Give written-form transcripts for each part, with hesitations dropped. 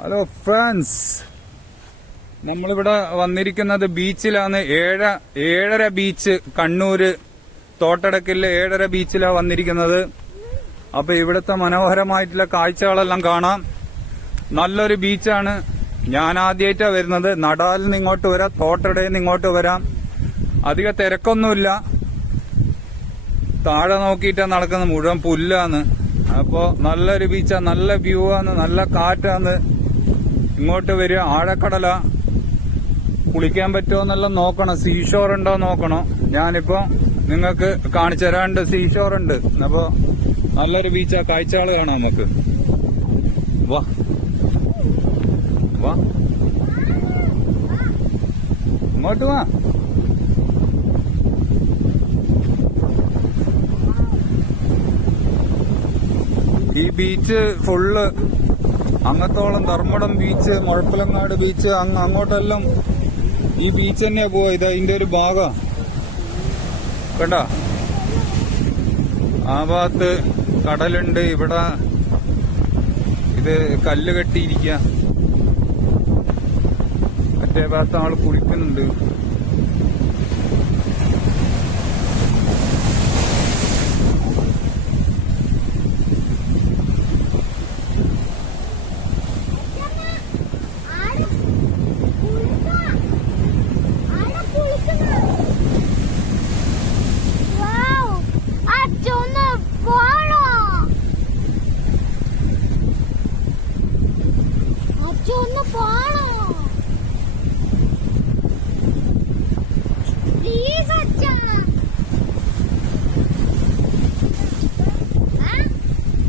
Hello friends, നമ്മളിവിടെ വന്നിരിക്കുന്നത് ബീച്ചിലാണ്. ഏഴര ബീച്ച്, കണ്ണൂര് തോട്ടടക്കിലെ ഏഴര ബീച്ചിലാണ് വന്നിരിക്കുന്നത്. അപ്പൊ ഇവിടുത്തെ മനോഹരമായിട്ടുള്ള കാഴ്ചകളെല്ലാം കാണാം. നല്ലൊരു ബീച്ചാണ്. ഞാൻ ആദ്യമായിട്ടാണ് വരുന്നത്. നടാലിൽ നിന്ന് ഇങ്ങോട്ട് വരാം, തോട്ടടയിൽ നിന്ന് ഇങ്ങോട്ട് വരാം. അധിക തിരക്കൊന്നുമില്ല. താഴെ നോക്കിയിട്ടാ നടക്കുന്നത്, മുഴുവൻ പുല്ലാണ്. അപ്പോ നല്ലൊരു ബീച്ചാണ്, നല്ല വ്യൂ ആണ്, നല്ല കാറ്റാണ്. ഇങ്ങോട്ട് വരിക. ആഴക്കടല. കുളിക്കാൻ പറ്റുമോന്നെല്ലാം നോക്കണം. സീഷോർ ഉണ്ടോ നോക്കണം. ഞാനിപ്പോ നിങ്ങൾക്ക് കാണിച്ചു തരാണ്ട്. സീഷോർ ഉണ്ട്. അപ്പോ നല്ലൊരു ബീച്ചാ. കാഴ്ചകൾ കാണാം നമുക്ക്. വാ വാ, ഇങ്ങോട്ട് വാ. ഈ ബീച്ച് ഫുള്ള് അങ്ങത്തോളം ധർമ്മടം ബീച്ച്, മുഴപ്പിലങ്ങാട് ബീച്ച്, അങ്ങോട്ടെല്ലാം ഈ ബീച്ച് തന്നെയാ പോവാ. ഇത് അതിന്റെ ഒരു ഭാഗം കണ്ട. ആ ഭാഗത്ത് കടലുണ്ട്. ഇവിടെ ഇത് കല്ല് കെട്ടിയിരിക്കുക. മറ്റേ ഭാഗത്ത് ആള് കുളിക്കുന്നുണ്ട്.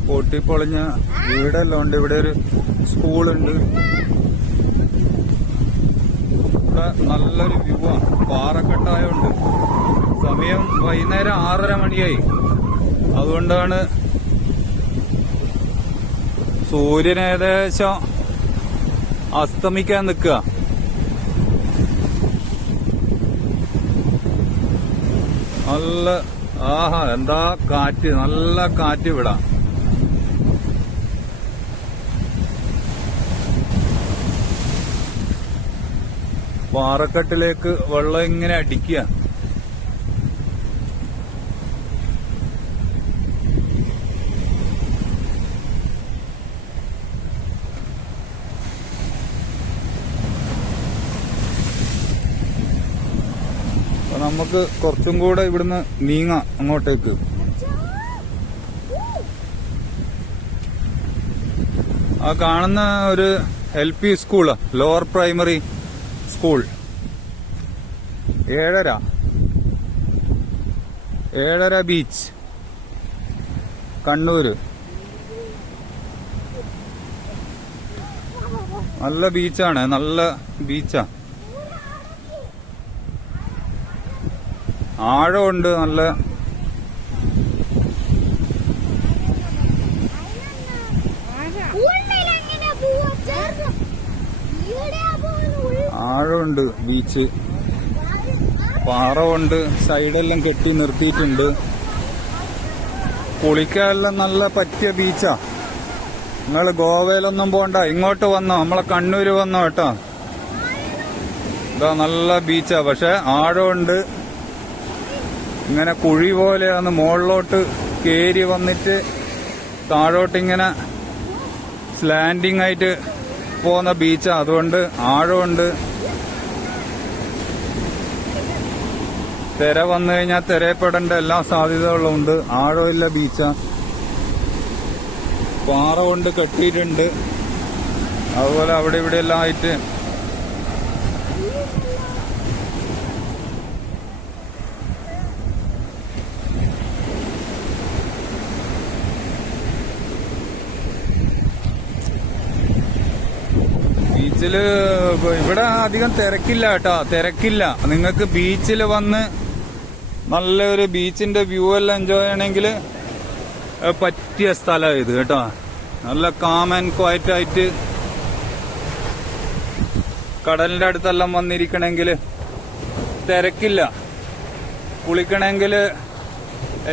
പൊട്ടിപ്പൊളിഞ്ഞ വീടെല്ലാം ഉണ്ട്. ഇവിടെ ഒരു സ്കൂളുണ്ട്. ഇവിടെ നല്ലൊരു വ്യൂ ആണ്. പാറക്കെട്ടായോണ്ട്. സമയം വൈകുന്നേരം 6:30 മണിയായി. അതുകൊണ്ടാണ് സൂര്യൻ ഏകദേശം അസ്തമിക്കാൻ നിൽക്കുക. നല്ല എന്താ കാറ്റ്, നല്ല കാറ്റ് ഇവിടെ. പാറക്കെട്ടിലേക്ക് വെള്ളം ഇങ്ങനെ അടിക്കുക. നമുക്ക് കുറച്ചും കൂടെ ഇവിടുന്ന് നീങ്ങാം അങ്ങോട്ടേക്ക്. ആ കാണുന്ന ഒരു LP school, lower primary school. ഏഴര ബീച്ച്, കണ്ണൂര്. നല്ല ബീച്ചാണ്, നല്ല ബീച്ചാ. ആഴമുണ്ട് നല്ല. ആഴമുണ്ട് ബീച്ച്. പാറ കൊണ്ട് സൈഡെല്ലാം കെട്ടി നിർത്തിയിട്ടുണ്ട്. കുളിക്കാനെല്ലാം നല്ല പറ്റിയ ബീച്ചാ. നിങ്ങൾ ഗോവയിലൊന്നും പോണ്ട, ഇങ്ങോട്ട് വന്നോ, നമ്മളെ കണ്ണൂര് വന്നോ കേട്ടോ. ഇതാ നല്ല ബീച്ചാ. പക്ഷെ ആഴമുണ്ട്. ഇങ്ങനെ കുഴി പോലെയാണ്. മുകളിലോട്ട് കേരി വന്നിട്ട് താഴോട്ടിങ്ങനെ സ്ലാൻഡിങ് ആയിട്ട് പോകുന്ന ബീച്ചാ. അതുകൊണ്ട് ആഴമുണ്ട്. തിര വന്നു കഴിഞ്ഞാൽ തിരയപ്പെടേണ്ട എല്ലാ സാധ്യതകളുണ്ട്. ആഴമില്ല ബീച്ചാ. പാറ കൊണ്ട് കെട്ടിയിട്ടുണ്ട്. അതുപോലെ അവിടെ ഇവിടെ എല്ലാം ആയിട്ട് ബീച്ചില് ഇവിടെ അധികം തിരക്കില്ല കേട്ടോ. തിരക്കില്ല. നിങ്ങൾക്ക് ബീച്ചിൽ വന്ന് നല്ലൊരു ബീച്ചിന്റെ വ്യൂ എല്ലാം എൻജോയ് ചെയ്യണമെങ്കിൽ പറ്റിയ സ്ഥലമാണ് ഇത് കേട്ടോ. നല്ല കാം ആൻഡ് ക്വയറ്റ് ആയിട്ട് കടലിന്റെ അടുത്തെല്ലാം വന്നിരിക്കണമെങ്കിൽ തിരക്കില്ല. കുളിക്കണമെങ്കിൽ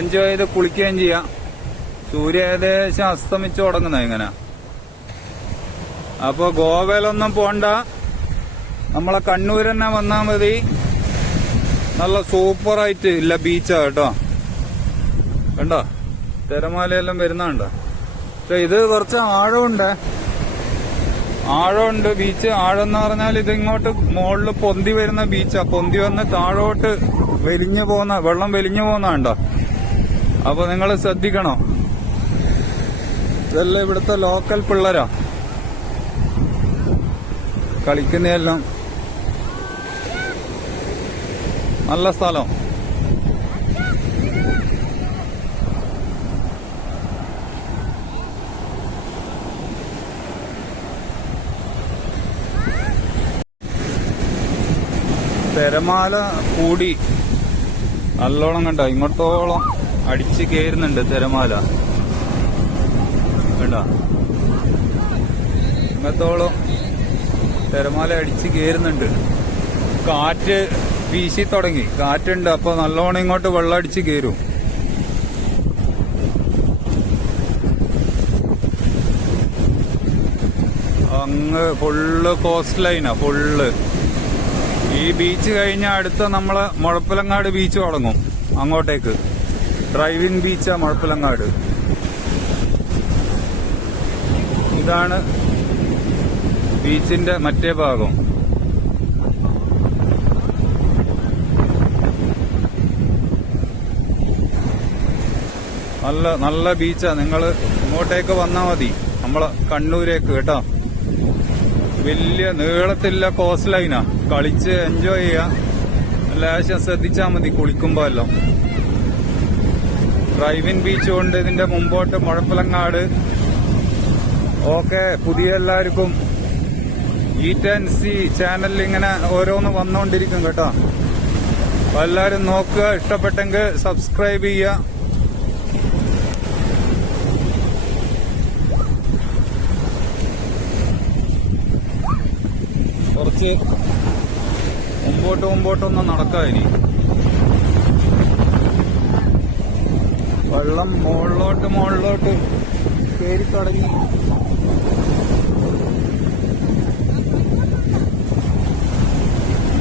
എൻജോയ് ചെയ്ത് കുളിക്കുകയും ചെയ്യാം. സൂര്യ ഏകദേശം അസ്തമിച്ചു തുടങ്ങുന്ന ഇങ്ങനെ. അപ്പൊ ഗോവയിലൊന്നും പോണ്ട, നമ്മളെ കണ്ണൂർ തന്നെ വന്നാ മതി. നല്ല സൂപ്പറായിട്ട് ഇല്ല ബീച്ചാ കേട്ടോ. കണ്ടോ തിരമാലയെല്ലാം വരുന്നുണ്ടോ? പക്ഷെ ഇത് കുറച്ച് ആഴമുണ്ട് ബീച്ച്. ആഴം എന്ന് പറഞ്ഞാൽ ഇത് ഇങ്ങോട്ട് മുകളിൽ പൊന്തി വരുന്ന ബീച്ചാ. പൊന്തി വന്ന് താഴോട്ട് വെള്ളം വലിഞ്ഞു പോകുന്നുണ്ടോ? അപ്പൊ നിങ്ങൾ ശ്രദ്ധിക്കണം. ഇതെല്ലാം ഇവിടുത്തെ ലോക്കൽ പിള്ളേരാ കളിക്കുന്നതെല്ലാം. നല്ല സ്ഥലം. തിരമാല കൂടി നല്ലോണം കണ്ടോ, ഇങ്ങോട്ടോളം അടിച്ച് കയറുന്നുണ്ട് തിരമാല. കണ്ടോ ഇങ്ങത്തോളം തിരമാല അടിച്ച് കയറുന്നുണ്ട്. കാറ്റ് വീശി തുടങ്ങി, കാറ്റുണ്ട്. അപ്പൊ നല്ലോണം ഇങ്ങോട്ട് വെള്ളം അടിച്ച് കയറും. അങ്ങ് ഫുള്ള് കോസ്റ്റ് ലൈനാ ഫുള്ള്. ഈ ബീച്ച് കഴിഞ്ഞ അടുത്ത നമ്മള് മുഴപ്പിലങ്ങാട് ബീച്ച് തുടങ്ങും. അങ്ങോട്ടേക്ക് ഡ്രൈവിൻ ബീച്ചാ മുഴപ്പിലങ്ങാട്. ഇതാണ് ബീച്ചിന്റെ മറ്റേ ഭാഗം. നല്ല ബീച്ചാ. നിങ്ങൾ ഇങ്ങോട്ടേക്ക് വന്നാ മതി, നമ്മളെ കണ്ണൂരേക്ക് കേട്ടോ. വലിയ നീളത്തില്ല കോസ്റ്റ് ലൈനാ. കളിച്ച് എൻജോയ് ചെയ്യാ. ലേശം ശ്രദ്ധിച്ചാ മതി കുളിക്കുമ്പോ എല്ലാം. ഡ്രൈവിൻ ബീച്ച് കൊണ്ട് ഇതിന്റെ മുമ്പോട്ട് മുഴപ്പിലങ്ങാട്. ഓക്കെ, പുതിയ എല്ലാവർക്കും ഈറ്റ് ആൻഡ് സീ ചാനലിൽ ഇങ്ങനെ ഓരോന്ന് വന്നുകൊണ്ടിരിക്കും കേട്ടോ. അപ്പൊ എല്ലാരും നോക്കുക. ഇഷ്ടപ്പെട്ടെങ്കിൽ സബ്സ്ക്രൈബ് ചെയ്യുക. കുറച്ച് മുമ്പോട്ടൊന്നും നടക്കാം ഇനി. വെള്ളം മുകളിലോട്ട് കയറി തുടങ്ങി.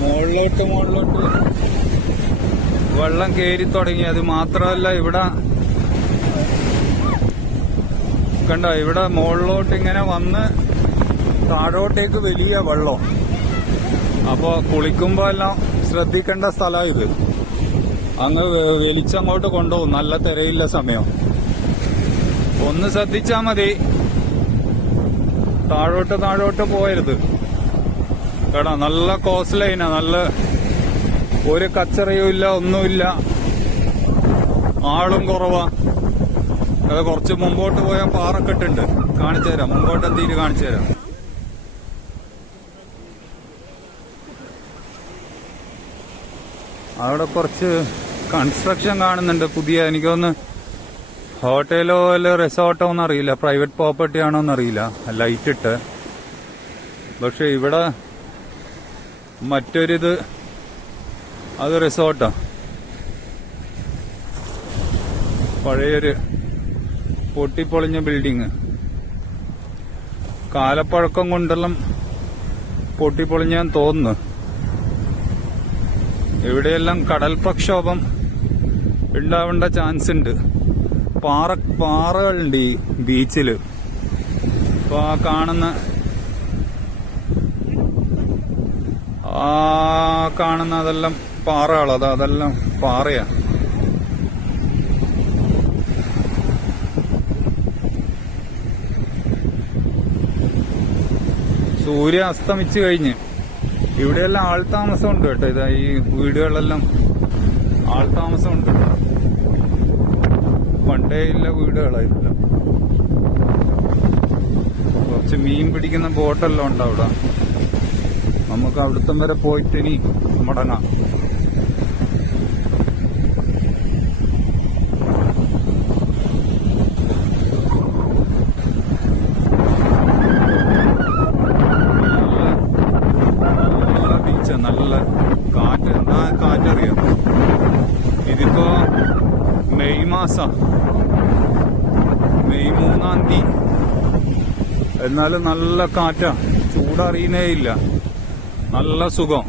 മുകളിലോട്ട് വെള്ളം കയറി തുടങ്ങി. അത് മാത്രമല്ല ഇവിടെ കണ്ടോ, ഇവിടെ മുകളിലോട്ട് ഇങ്ങനെ വന്ന് താഴോട്ടേക്ക് വലിയ വെള്ളം. അപ്പൊ കുളിക്കുമ്പോ എല്ലാം ശ്രദ്ധിക്കേണ്ട സ്ഥലം ഇത്. അങ്ങ് വലിച്ചങ്ങോട്ട് കൊണ്ടുപോകും നല്ല തിരയില്ല സമയം. ഒന്ന് ശ്രദ്ധിച്ചാ മതി, താഴോട്ട് പോയരുത് കേട്ടോ. നല്ല കോസ്റ്റ് ലൈനാ. നല്ല ഒരു കച്ചറയും ഇല്ല, ഒന്നുമില്ല. ആളും കുറവാ. അത് കുറച്ച് മുമ്പോട്ട് പോയാൽ പാറക്കെട്ടുണ്ട്. കാണിച്ചു തരാം, മുമ്പോട്ട് എന്തെങ്കിലും കാണിച്ചു തരാം. അവിടെ കുറച്ച് കൺസ്ട്രക്ഷൻ കാണുന്നുണ്ട് പുതിയ. എനിക്കൊന്ന് ഹോട്ടലോ അല്ല റിസോർട്ടോ ഒന്നും അറിയില്ല, പ്രൈവറ്റ് പ്രോപ്പർട്ടി ആണോ എന്നറിയില്ല. ലൈറ്റ് ഇട്ട്. പക്ഷെ ഇവിടെ മറ്റൊരിത്, അത് റിസോർട്ടാ. പഴയൊരു പൊട്ടിപ്പൊളിഞ്ഞ ബിൽഡിങ്. കാലപ്പഴക്കം കൊണ്ടെല്ലാം പൊട്ടിപ്പൊളിഞ്ഞാൻ തോന്നുന്നു. ഇവിടെയെല്ലാം കടൽ പ്രക്ഷോഭം ഉണ്ടാവേണ്ട ചാൻസ് ഉണ്ട്. പാറകളുണ്ട് ഈ ബീച്ചില്. അപ്പൊ കാണുന്ന അതെല്ലാം പാറകൾ. അതെല്ലാം പാറയാ. സൂര്യ അസ്തമിച്ചു കഴിഞ്ഞ്. ഇവിടെയെല്ലാം ആൾതാമസമുണ്ട് കേട്ടോ. ഇതാ ഈ വീടുകളിലെല്ലാം ആൾതാമസമുണ്ട്. പണ്ടേ ഇല്ല വീടുകളായിട്ടില്ല. കുറച്ച് മീൻ പിടിക്കുന്ന ബോട്ടെല്ലാം ഉണ്ട് അവിടെ. നമുക്ക് അവിടുത്തെ വരെ പോയിട്ട് ഇനി മടങ്ങാം. നല്ല കാറ്റ്. എന്താ കാറ്ററിയാം. ഇതിപ്പോ മെയ് മാസം, മെയ് 3-ാം തീയതി എന്നാലും നല്ല കാറ്റാ, ചൂടറിയുന്നേ ഇല്ല, നല്ല സുഖം.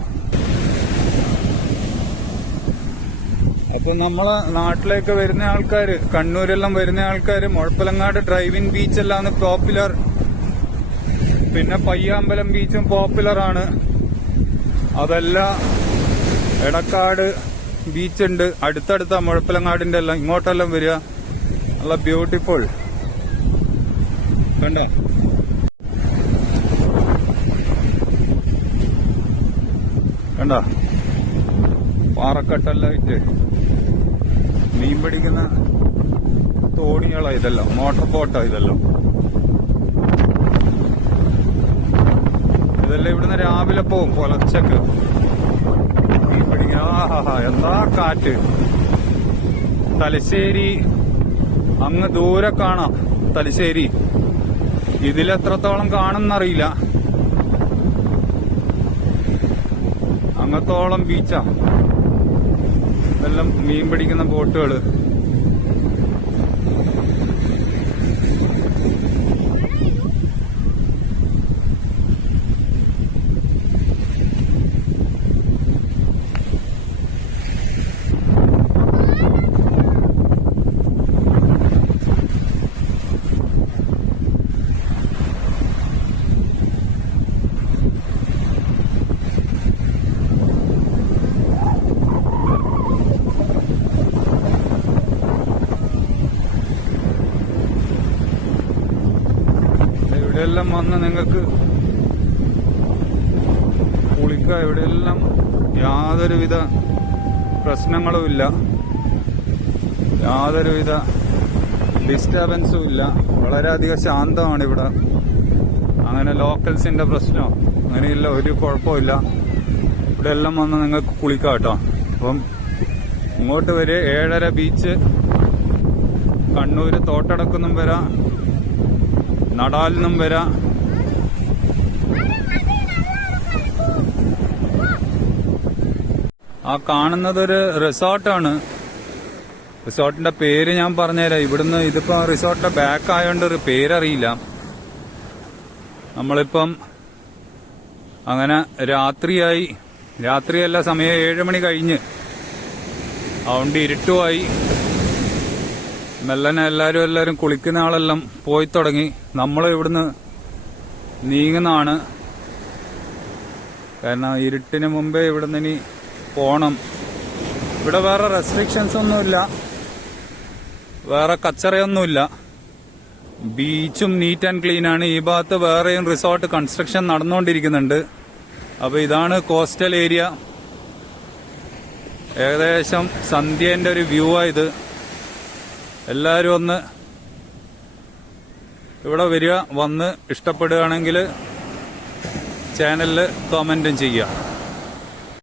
അപ്പൊ നമ്മളെ നാട്ടിലേക്ക് വരുന്ന ആൾക്കാര്, കണ്ണൂരെല്ലാം വരുന്ന ആൾക്കാര് മുഴപ്പിലങ്ങാട് ഡ്രൈവിംഗ് ബീച്ചെല്ലാം പോപ്പുലർ. പിന്നെ പയ്യാമ്പലം ബീച്ചും പോപ്പുലർ ആണ്. അതല്ല, എടക്കാട് ബീച്ചുണ്ട്, അടുത്തടുത്ത മുഴപ്പിലങ്ങാടിന്റെ എല്ലാം. ഇങ്ങോട്ടെല്ലാം വരിക, നല്ല ബ്യൂട്ടിഫുൾ. കണ്ട കണ്ട പാറക്കെട്ടെല്ലാം ഇട്ട് മീൻ പിടിക്കുന്ന തോണികളാ ഇതെല്ലാം, മോട്ടോർ ബോട്ടാ ഇതെല്ലാം. ഇതെല്ലാം ഇവിടുന്ന് രാവിലെ പോവും പുലർച്ചക്ക് മീൻ പിടിക്കാൻ. ആഹാ, എന്താ കാറ്റ്! തലശ്ശേരി അങ്ങ് ദൂരെ കാണാം, തലശ്ശേരി. ഇതിലെത്രത്തോളം കാണുന്നറിയില്ല, അങ്ങത്തോളം ബീച്ചാ. ഇതെല്ലാം മീൻ പിടിക്കുന്ന ബോട്ടുകള്. ഇവിടെയെല്ലാം വന്ന് നിങ്ങൾക്ക് കുളിക്കുക. ഇവിടെയെല്ലാം യാതൊരുവിധ പ്രശ്നങ്ങളുമില്ല, യാതൊരുവിധ ഡിസ്റ്റർബൻസും ഇല്ല. വളരെയധികം ശാന്തമാണ് ഇവിടെ. അങ്ങനെ ലോക്കൽസിന്റെ പ്രശ്നമോ അങ്ങനെയില്ല, ഒരു കുഴപ്പമില്ല. ഇവിടെ എല്ലാം വന്ന് നിങ്ങൾക്ക് കുളിക്കാം കേട്ടോ. അപ്പം ഇങ്ങോട്ട് വരെ 7:30 ബീച്ച്, കണ്ണൂര് തോട്ടടക്കുന്നും വരാം, നടാലിനും വരാം. ആ കാണുന്നതൊരു റിസോർട്ടാണ്. റിസോർട്ടിന്റെ പേര് ഞാൻ പറഞ്ഞുതരാം. ഇവിടുന്ന് ഇതിപ്പോ റിസോർട്ടിന്റെ ബാക്ക് ആയതുകൊണ്ട് ഒരു പേരറിയില്ല. നമ്മളിപ്പം അങ്ങനെ രാത്രിയായി, രാത്രിയല്ല, സമയം 7 മണി കഴിഞ്ഞ്, അതുകൊണ്ട് ഇരുട്ടുമായി. മെല്ലനെ എല്ലാരും കുളിക്കുന്ന ആളെല്ലാം പോയി തുടങ്ങി. നമ്മൾ ഇവിടുന്ന് നീങ്ങുന്നതാണ്, കാരണം ഇരുട്ടിന് മുമ്പേ ഇവിടുന്ന് ഇനി പോണം. ഇവിടെ വേറെ റെസ്ട്രിക്ഷൻസ് ഒന്നുമില്ല, വേറെ കച്ചറയൊന്നുമില്ല. ബീച്ചും നീറ്റ് ആൻഡ് ക്ലീൻ ആണ്. ഈ ഭാഗത്ത് വേറെയും റിസോർട്ട് കൺസ്ട്രക്ഷൻ നടന്നുകൊണ്ടിരിക്കുന്നുണ്ട്. അപ്പൊ ഇതാണ് കോസ്റ്റൽ ഏരിയ. ഏകദേശം സന്ധ്യേന്റെ ഒരു വ്യൂ ആയത്. എല്ലാവരും ഒന്ന് ഇവിടെ വരിക, വന്ന് ഇഷ്ടപ്പെടുകയാണെങ്കിൽ ചാനലിൽ കമന്റും ചെയ്യുക.